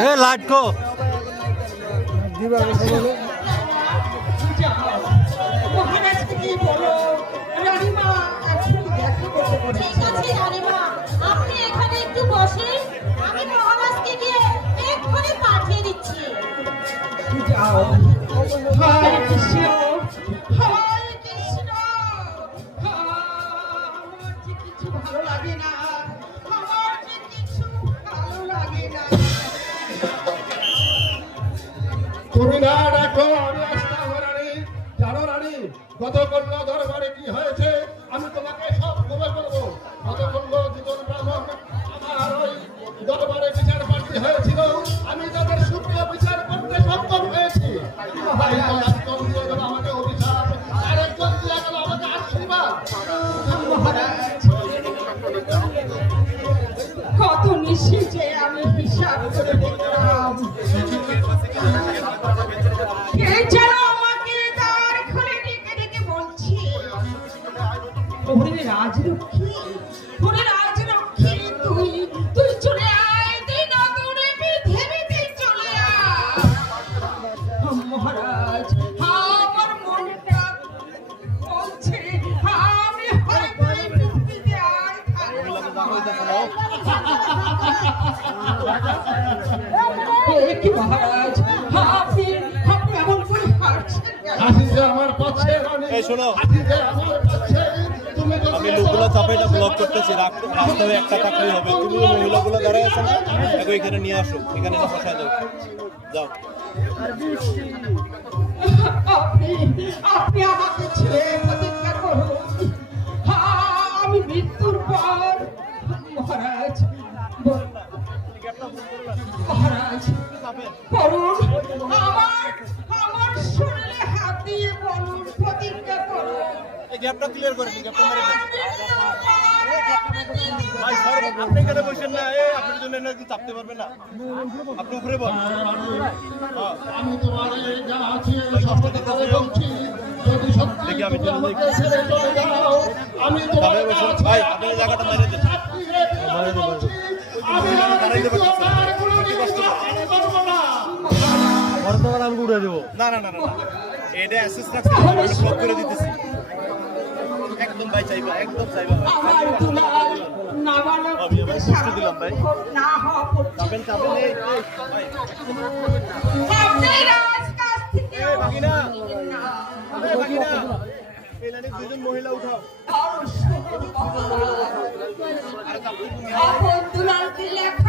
Light को আপনি এখানে একটু বসে, আমি মহারাজকে গিয়ে এক্ষুনি পাঠিয়ে দিচ্ছি। হরে কৃষ্ণ, হরে কৃষ্ণ। আমার যে কিছু ভালো লাগে না, আমার যে কিছু ভালো লাগে না। তুমি না ডাকো, আমি আসতাম রানী। জানো রানী, গতকল্য দরবারে কি হয়েছে আমি তোমাকে সব খবর বলবো। গতকল্য দুজন ব্রাহ্মণ আমার ওই দরবারে বিচার প্রার্থী হয়েছিল, আমি তাদের সুপ্রিয় বিচার করতে সক্ষম হয়েছি। ভাই একজন দিয়ে গেল আমাকে অভিশাপ, আরেকজন দিয়ে গেল আমাকে আশীর্বাদ। কত নিশ্চিতে আমি হিসাব করে দেখলাম, এই যেন আমাকে তার খুলে ডেকে ডেকে বলছে, ওরে রাজলক্ষ্মী, ওরে রাজলক্ষ্মী, তুই তুই চলে আয়, তুই নগরে পৃথিবীতে চলে আয়। মহারাজ, আমার মনটা বলছে আমি হয়তো এই পৃথিবীতে আর থাকবো না। কি মহারাজ, আপনি আপনি এমন করে হাসছেন কেন? হাসি যে আমার পক্ষে রানী, এই শোনো। হাসি যে আমার পক্ষে। তুমি যদি আমি লোকগুলো চাপাইটা ব্লক করতেছি, রাস্তায় একটা থাকলেই হবে। তুমি ওই মহিলাগুলো দাঁড়ায় আছে না, একে এখানে নিয়ে আসো, এখানে বসায় দাও, যাও। আপনি আপনি আমাকে ছেড়ে প্রতিজ্ঞা করুন, আমি মৃত্যুর পর মহারাজ মহারাজ বলুন, আমার আমার শরীরে হাত দিয়ে বলুন, প্রতিজ্ঞা করুন। এই গ্যাপটা ক্লিয়ার করে দিন, গ্যাপটা মেরে দেন। মৃত্যুর পর ভাই স্যার, আপনি এখানে বসেন না, এই আপনার জন্য এনে কি চাপতে পারবেন না? আপনি উপরে বল। হ্যাঁ, আমি তোমার এই যা আছে শপথ করে বলছি, যদি সত্যি দেখি আমি তুমি চলে আমাকে যাই। ছেড়ে চলে যাও, আমি তোমার ভাই বসুন, ভাই আপনি এই জায়গাটা মেরে দেন। সাক্ষী রেখে বলছি, আমি আর দাঁড়াইতে দ্বিতীয়বার পারতেছি না। কোনো নির্বাচন করব না। না না না না না, এটা অ্যাসেস রাখছি, আমি ব্লক করে দিতেছি। একদম ভাই চাইবা, একদম চাইবা। আমার দুলাল নাবালক আমি কষ্ট দিলাম ভাই। না হওয়া পর্যন্ত চাপেন চাপেন, এই ভাই। আপনি রাজকাজ থেকে এই ভাগিনা, নেবেন না। এই ভাগিনা, এই লাইনে দুজন মহিলা উঠাও। আপন দুলালকে লেখা